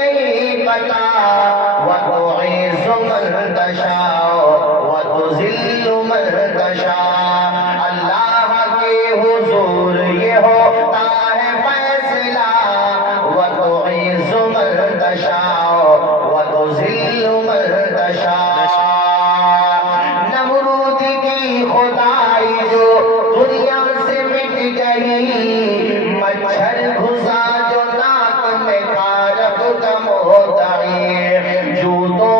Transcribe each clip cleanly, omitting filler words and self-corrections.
نہیں پتا وتعز من تشاء وتذل من تشاء اللہ کے حضور یہ ہوتا ہے فیصلہ وتعز من تشاء وتذل من تشاء نمرود کی خدائی جو دنیا سے مٹ گئی مچھر گھسا جو ناک میں تھا رب کا مدعی جوتوں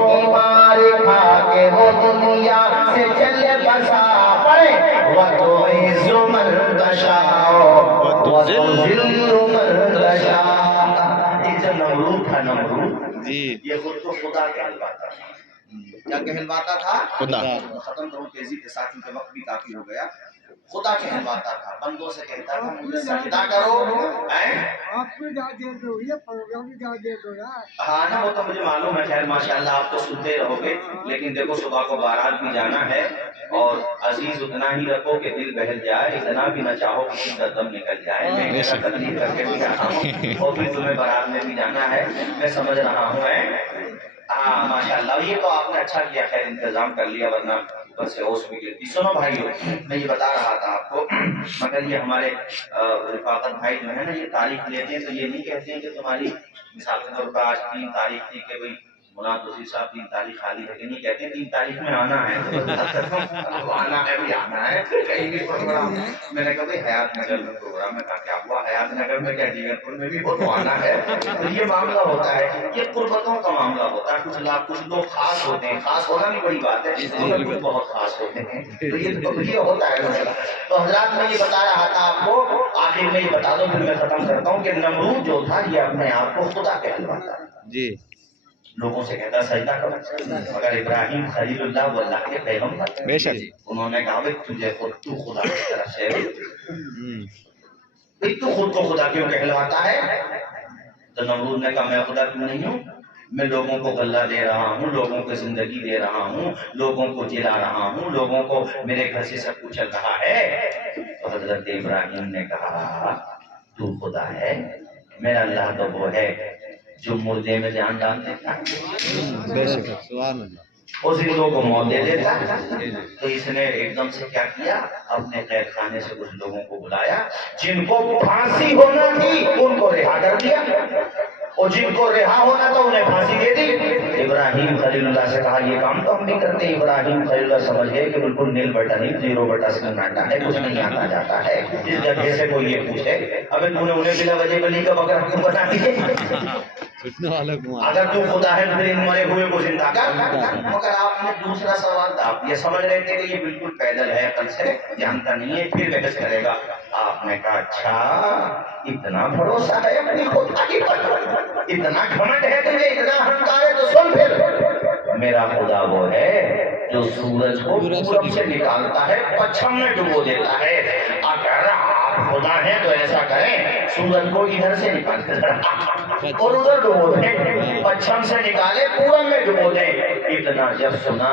کی مار کھا کے وہ دنیا سے چلے بسا پڑے وتعز من تشاء وتذل من تشاء یہ جو نمرود تھا نمرود یہ خود کو خدا کہلواتا تھا کیا کہلواتا تھا خدا ختم کروں تیزی کے ساتھ کیونکہ وقت بھی کافی ہو گیا خدا کہلواتا تھا بندوں سے کہتا تھا مجھے سجدہ کرو آپ کو اجازت دو یہ پروگرام کی اجازت دو یار ہاں نا وہ تو مجھے معلوم ہے خیر ماشاءاللہ آپ تو سنتے رہو گے لیکن دیکھو صبح کو بارات بھی جانا ہے اور عزیز اتنا ہی رکھو کہ دل بہل جائے اتنا بھی نہ چاہو کہ کسی کا دم نکل جائے میں ایسا تکلیف کر کے بھی آتا ہوں اور پھر تمہیں بارات میں بھی جانا ہے میں سمجھ رہا ہوں ہاں ماشاءاللہ یہ تو آپ نے اچھا کیا خیر انتظام کر لیا ورنہ اوپر سے اوس بھی گرتی سنو بھائیو میں یہ بتا رہا تھا آپ کو مگر یہ ہمارے رفاقت بھائی جو ہے نا یہ تاریخ لیتے ہیں تو یہ نہیں کہتے ہیں کہ تمہاری مثال کے طور پر آج 3 تاریخ تھی کہ بھئی مناد وزیر صاحب 3 تاریخ خالی ہے کہ نہیں کہتے 3 تاریخ میں آنا ہے تو آنا ہے بھی آنا ہے کہیں بھی پروگرام میں نے کہا بھائی حیات نگر میں پروگرام ہے کہا کیا ہوا حیات نگر میں کیا دیگر پور میں بھی وہ تو آنا ہے تو یہ معاملہ ہوتا ہے یہ قربتوں کا معاملہ ہوتا ہے کچھ لوگ خاص ہوتے ہیں خاص ہونا بھی بڑی بات ہے مگر کچھ بہت خاص ہوتے ہیں تو یہ ہوتا ہے مسئلہ تو حضرات میں یہ بتا رہا تھا آپ کو آخر میں یہ بتا دو پھر میں ختم کرتا ہوں کہ نمرود جو تھا یہ اپنے آپ کو خدا کہلواتا جی لوگوں سے کہتا سجدہ کرو مگر ابراہیم خلیل اللہ وہ اللہ کے پیغمبر بے شک انہوں نے کہا بھائی تجھے خود تو خدا کی طرف سے بھائی تو خود کو خدا کیوں کہلواتا ہے تو نمرود نے کہا میں خدا کیوں نہیں ہوں میں لوگوں کو غلہ دے رہا ہوں لوگوں کو زندگی دے رہا ہوں لوگوں کو جلا رہا ہوں لوگوں کو میرے گھر سے سب کچھ چل رہا ہے تو حضرت ابراہیم نے کہا تو خدا ہے میرا اللہ تو وہ ہے جو مردے میں جان ڈال دیتا ہے بے شک سبحان اللہ وہ زندوں کو موت دے دیتا ہے تو اس نے ایک دم سے کیا کیا اپنے قید خانے سے کچھ لوگوں کو بلایا جن کو پھانسی ہونا تھی ان کو رہا کر دیا اور جن کو رہا ہونا تھا انہیں پھانسی دے دی ابراہیم خلیل اللہ سے کہا یہ کام تو ہم نہیں کرتے ابراہیم خلیل اللہ سمجھ گئے کہ بالکل نیل بٹا نہیں 0/7 ہے کچھ نہیں آتا جاتا ہے اس جگہ سے کوئی یہ پوچھے ابھی تم نے انہیں بلا وجہ بلی کا بکرا کیوں بنا دیے اگر تو خدا ہے پھر ان مرے ہوئے کو زندہ کر مگر آپ نے دوسرا سوال تھا آپ یہ سمجھ رہے تھے کہ یہ بالکل پیدل ہے عقل سے جانتا نہیں ہے پھر بحث کرے گا آپ نے کہا اچھا اتنا بھروسہ ہے اپنی خدا کی پر اتنا گھمنڈ ہے تمہیں اتنا اہنکار ہے تو سن پھر میرا خدا وہ ہے جو سورج کو پورب سے نکالتا ہے پچھم میں ڈبو دیتا ہے اگر آپ خدا ہیں تو ایسا کریں سورج کو ادھر سے نکال کر اور ادھر ڈبو دیں پچھم سے نکالے پورب میں ڈبو دیں اتنا جب سنا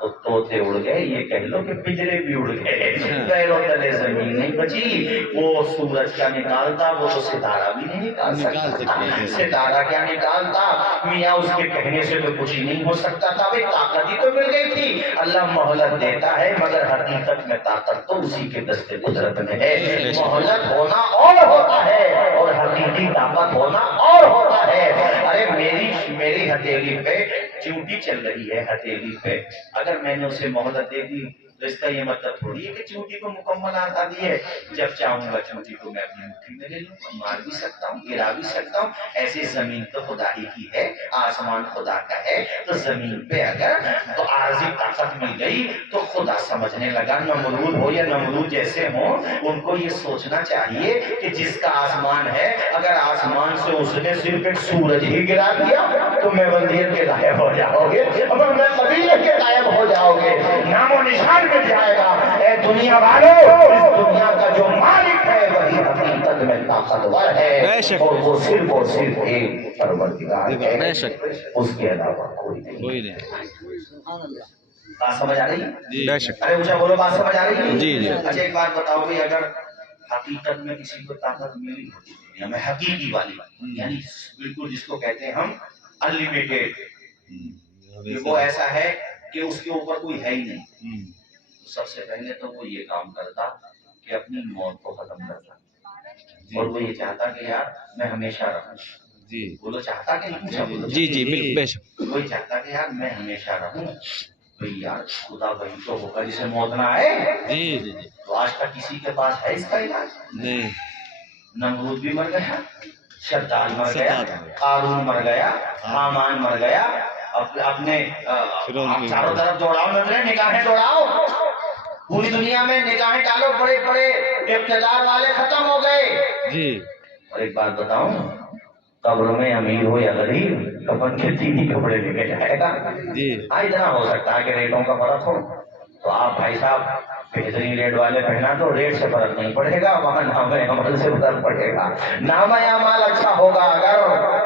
تو طوطے اڑ گئے یہ کہہ لو کہ پجرے بھی اڑ گئے پیروں تلے زمین نہیں بچی وہ سورج کیا نکالتا وہ تو ستارہ بھی نہیں نکال سکتا ستارہ کیا نکالتا میاں اس کے کہنے سے تو کچھ ہی نہیں ہو سکتا تھا بھائی طاقت ہی تو مل گئی تھی اللہ مہلت دیتا ہے مگر حقیقت میں طاقت تو اسی کے دست قدرت میں ہے مہلت ہونا اور ہوتا ہے اور حقیقی طاقت ہونا اور ہوتا ہے ارے میری ہتھیلی پہ چونٹی چل رہی ہے ہتھیلی پہ اگر میں نے اسے مہلت دے دی تو اس کا یہ مطلب تھوڑی ہے کہ چونٹی کو مکمل آزادی ہے جب چاہوں گا چونٹی کو میں اپنی مٹھی میں لے لوں گا مار بھی سکتا ہوں گرا بھی سکتا ہوں ایسی زمین تو خدا ہی کی ہے آسمان خدا کا ہے تو زمین پہ اگر تو عارضی طاقت مل گئی تو خدا سمجھنے لگا نمرود ہو یا نمرود جیسے ہوں ان کو یہ سوچنا چاہیے کہ جس کا آسمان ہے اگر آسمان سے اس نے صرف ایک سورج ہی گرا دیا تو میں وزیر کے غائب ہو جاؤ گے اگر میں قبیلے کے غائب ہو جاؤ گے نام و نشان مٹ جائے گا اے دنیا والوں اس دنیا کا جو مالک ہے وہی حقیقت میں طاقتور ہے اور وہ صرف ایک پروردگار ہے اس کے علاوہ کوئی نہیں بات سمجھ آ رہی ہے ارے مجھے بولو بات سمجھ آ رہی ہے اچھا ایک بات بتاؤ بھی اگر حقیقت میں کسی کو طاقت ملی ہوتی دنیا میں حقیقی والی، یعنی بالکل جس کو کہتے ہیں ہم انلمیٹیڈ، وہ ایسا ہے کہ اس کے اوپر کوئی ہے ہی نہیں. سب سے پہلے تو وہ یہ کام کرتا کہ اپنی موت کو ختم کرتا، اور وہ یہ چاہتا کہ یار میں ہمیشہ رہوں. وہ تو چاہتا کہ نہیں، جی بالکل، وہی چاہتا کہ یار میں ہمیشہ رہوں. بھئی یار خدا وہی تو ہوگا جسے موت نہ آئے. تو آج تک کسی کے پاس ہے اس کا علاج نہیں. نمرود بھی مر گیا، شداد مر گیا، قارون مر گیا، حامان مر گیا. اپنے چاروں طرف دوڑاؤ نظریں، نگاہیں دوڑاؤ، پوری دنیا میں نگاہیں ڈالو، بڑے بڑے اقتدار والے ختم ہو گئے. اور ایک بات بتاؤں، قبر میں امیر ہو یا غریب کفن کے تین ہی کپڑے لے کے جائے گا. اتنا ہو سکتا ہے کہ ریٹوں کا فرق ہو، تو آپ بھائی صاحب بہترین ریٹ والے پہنا تو ریٹ سے فرق نہیں پڑے گا، وہاں نام عمل سے فرق پڑے گا. نام اعمال اچھا ہوگا اگر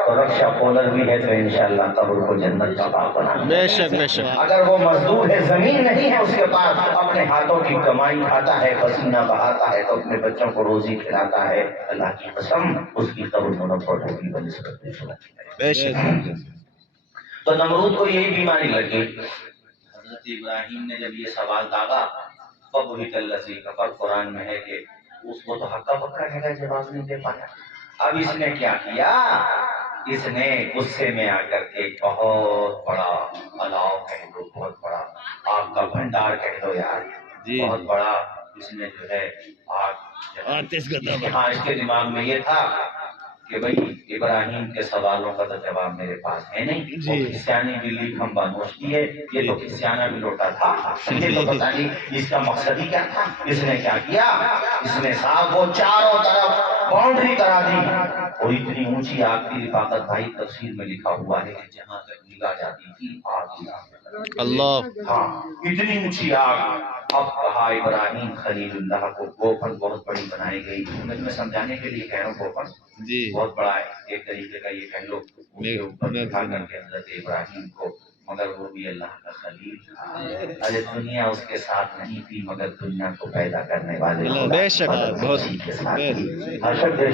تو رکشا کولر بھی ہے تو انشاءاللہ قبر کو جنت کا باغ بنا. بے شک بے شک. اگر وہ مزدور ہے، زمین نہیں ہے اس کے پاس، اپنے ہاتھوں کی کمائی کھاتا ہے، پسینہ بہاتا ہے تو اپنے بچوں کو روزی کھلاتا ہے، اللہ کی قسم اس کی قبر منور ہوگی بنسبت بے شک. تو نمرود کو یہی بیماری لگی. حضرت ابراہیم نے جب یہ سوال داغا فَبُهِتَ الَّذِي كَفَرَ، قرآن میں ہے کہ اس کو تو حقا پکا ہے، جواب نہیں دے پایا. اب اس نے کیا کیا، اس نے غصے میں آ کر کے بہت بڑا الاؤ کہہ دو، بہت بڑا آگ کا بھنڈار کہہ دو یار، بہت بڑا اس نے جو ہے آگ. اس کے دماغ میں یہ تھا کہ بھئی ابراہیم کے سوالوں کا تو جواب میرے پاس ہے نہیں. کھسیانی بلی کھمبا نوچتی ہے، یہ تو کھسیانا بھی لوٹا تھا، یہ تو پتہ نہیں اس کا مقصد ہی کیا تھا. اس نے کیا کیا، اس نے صاحب وہ چاروں طرف باؤنڈری کرا دی، اور اتنی اونچی آگ کی رفاقت، بھائی تفسیر میں لکھا ہوا ہے کہ جہاں تک نگاہ جاتی تھی آگ ہی آگ. اللہ، ہاں اتنی اونچی آگ. اب کہا ابراہیم خلیل اللہ کو گوپن بہت بڑی بنائی گئی. میں سمجھانے کے لیے کہہ رہا ہوں، گوپن بہت بڑا ہے، ایک طریقے کا یہ کہہ لو اس کے اوپر بٹھا کر کے حضرت ابراہیم کو، مگر وہ بھی اللہ کا خلیل تھا. ارے دنیا اس کے ساتھ نہیں تھی مگر دنیا کو پیدا کرنے والے بے شک بہت.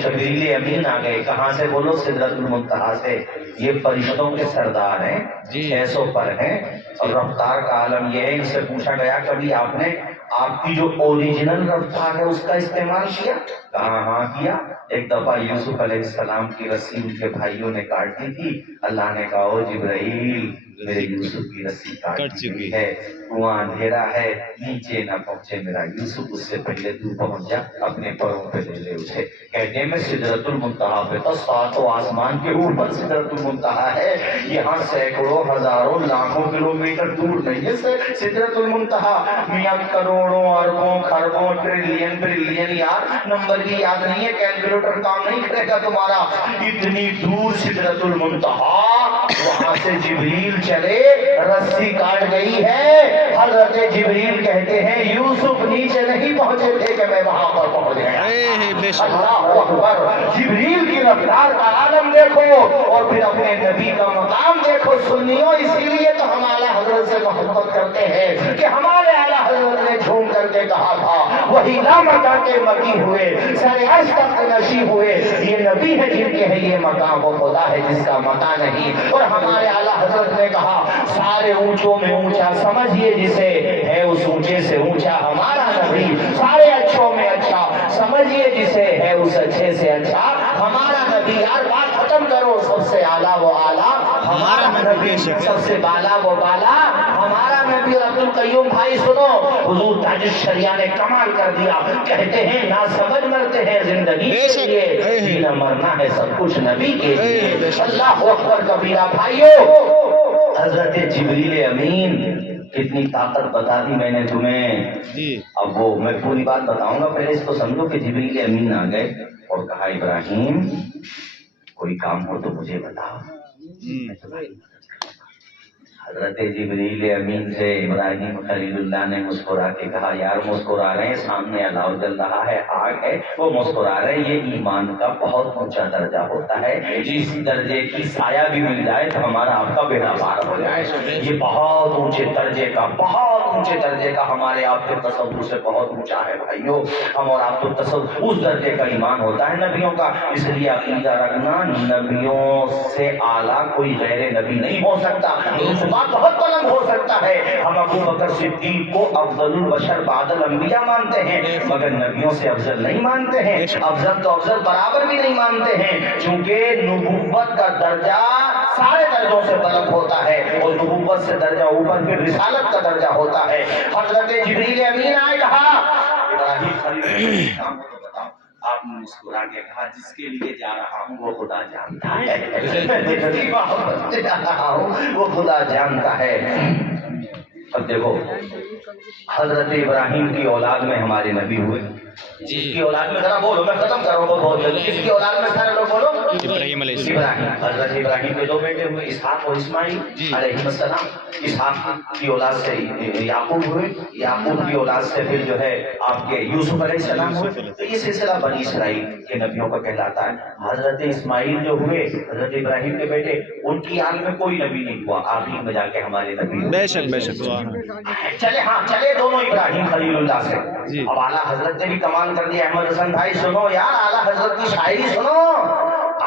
جبریل امین آ گئے. کہاں سے بولو؟ سدرۃ المنتہا سے. یہ فرشتوں کے سردار ہیں، 600 پر ہیں، اور رفتار کا عالم یہ ہے. ان سے پوچھا گیا کبھی آپ نے آپ کی جو اوریجنل رفتار ہے اس کا استعمال کیا؟ کہاں ہاں کیا. ایک دفعہ یوسف علیہ السلام کی رسی ان کے بھائیوں نے کاٹ دی تھی. اللہ نے کہا او جبرائیل میرے یوسف کی رسی کاٹ چکی ہے، کنواں اندھیرا ہے، نیچے نہ پہنچے میرا یوسف، اس سے پہلے تو پہنچ جا، اپنے پروں پہ لے لے اسے. کہتے میں سدرۃ المنتہا پہ تو ساتوں آسمان کے اوپر سدرۃ المنتہا ہے. یہاں سینکڑوں ہزاروں لاکھوں کلومیٹر دور نہیں ہے سدرۃ المنتہا. میاں کروڑوں اربوں خربوں ٹریلین یار نمبر کی یاد نہیں ہے، کیلکولیٹر کام نہیں کرے گا تمہارا. اتنی دور سدرۃ المنتہا، وہاں سے جبریل چلے، رسی کاٹ گئی ہے. حضرت جبریل کہتے ہیں یوسف نیچے نہیں پہنچے تھے کہ میں وہاں پر پہنچ گیا. اللہ اکبر. جبریل کی رفتار کا عالم دیکھو اور پھر اپنے نبی کا مقام دیکھو. سنیو اسی لیے تو ہم اعلیٰ حضرت سے محبت کرتے ہیں کہ ہمارے اعلیٰ حضرت نے جھوم کر کے کہا تھا وہی لامکا کے مکی ہوئے سر عرش تک نشی ہوئے. یہ نبی ہے جن کے ہے یہ مقام، وہ خدا ہے جس کا مقام نہیں. اور ہمارے اعلیٰ حضرت نے کہا سارے اونچوں میں اونچا سمجھیے جسے ہے اس اونچے سے اونچا ہمارا نبی. سارے اچھوں میں اچھا سمجھیے جسے ہے اس اچھے سے اچھا ہمارا نبی. یار بات ختم کرو. سب سے اعلیٰ وہ اعلیٰ ہمارا نبی، سب سے بالا وہ بالا ہمارا نبی. عبد القیوم بھائی سنو، حضور تاج الشریعہ نے کمال کر دیا. کہتے ہیں نا سمجھ مرتے ہیں زندگی کے لیے، جینا مرنا ہے سب کچھ نبی کے لیے. اللہ اکبر کبیرہ. بھائیو حضرت جبریل امین کتنی طاقت بتا دی میں نے تمہیں. اب وہ میں پوری بات بتاؤں گا، پہلے اس کو سمجھو کہ جبریل امین آ گئے اور کہا ابراہیم کوئی کام ہو تو مجھے بتاؤ. حضرت جبریل امین سے ابراہیم خلیل اللہ نے مسکرا کے کہا یار مسکرا رہے ہیں سامنے اللہ جل رہا ہے آگ ہے وہ مسکرا رہے ہیں یہ ایمان کا بہت اونچا درجہ ہوتا ہے اس درجے کی سایہ بھی مل جائے تو ہمارا آپ کا بیڑا پار ہو جائے یہ بہت اونچے درجے کا ہمارے آپ کے تصور سے بہت اونچا ہے بھائیو ہم اور آپ کو تصور اس درجے کا ایمان ہوتا ہے نبیوں کا اس لیے عقیدہ رکھنا نبیوں سے اعلیٰ کوئی غیر نبی نہیں ہو سکتا رتبہ بہت بلند ہو سکتا ہے ہم ابو بکر صدیق کو افضل البشر بعد الانبیاء مانتے ہیں مگر نبیوں سے افضل نہیں مانتے ہیں افضل تو افضل برابر بھی نہیں مانتے ہیں چونکہ نبوت کا درجہ سارے درجوں سے بلند ہوتا ہے اور نبوت سے درجہ اوپر پھر رسالت کا درجہ ہوتا ہے حضرت جبریل امین آئے کہا ابراہیم خلیل کام کو بتاؤ آپ نے مسکرا کے کہا جس کے لیے جا رہا ہوں وہ خدا جانتا ہے وہ خدا جانتا ہے اب دیکھو حضرت ابراہیم کی اولاد میں ہمارے نبی ہوئے جس کی اولاد میں ذرا بولو میں ختم کروں گا بہت جلدی کس کی اولاد میں سارے لوگ بولو ابراہیم علیہ السلام حضرت ابراہیم کے دو بیٹے ہوئے اسحاق اور اسماعیل علیہ السلام اسحاق کی اولاد سے یعقوب ہوئے یعقوب کی اولاد سے پھر جو ہے آپ کے یوسف علیہ السلام ہوئے تو یہ سلسلہ بنی اسرائیل کے نبیوں کا کہلاتا ہے حضرت اسماعیل جو ہوئے حضرت ابراہیم کے بیٹے ان کی آل میں کوئی نبی نہیں ہوا آخری میں جا کے ہمارے نبی بے شک چلے دونوں ابراہیم خلیل اللہ سے اب اعلیٰ حضرت نے بھی کمال کر دیا احمد حسن بھائی سنو یار اعلیٰ حضرت کی شاعری سنو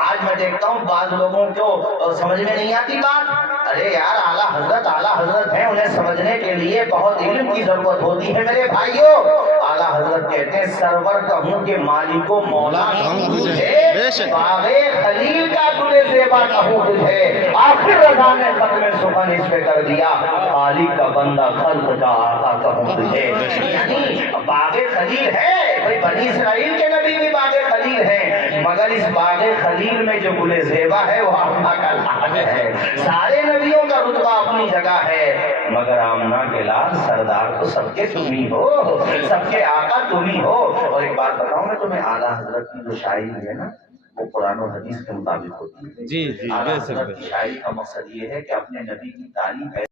آج میں دیکھتا ہوں بعض لوگوں کو سمجھ میں نہیں آتی بات ارے یار اعلیٰ حضرت ہیں انہیں سمجھنے کے لیے بہت علم کی ضرورت ہوتی ہے میرے بھائیوں اعلیٰ حضرت کہتے ہیں سرور کہوں کہ مالک و مولا کہوں تجھے باغ خلیل کا گل زیبا کہوں تجھے آخر رضا نے ختم سخن اس پہ کر دیا خالق کا بندہ خلق کا آقا کہوں تجھے یعنی باغ خلیل ہے بھائی بنی اسرائیل کے نبی بھی باغ خلیل ہیں مگر اس باغ خلیل میں جو گل زیبا ہے وہ آمنہ کا لال ہے سارے نبیوں کا رتبہ اپنی جگہ ہے مگر آمنہ کے لال سردار تو سب کے تم ہی ہو سب کے آقا تم ہی ہو اور ایک بات بتاؤں میں تمہیں اعلیٰ حضرت کی جو شاعری ہے نا وہ قرآن و حدیث کے مطابق ہوتی ہے اعلیٰ حضرت کی شاعری کا مقصد یہ ہے کہ اپنے نبی کی تعریف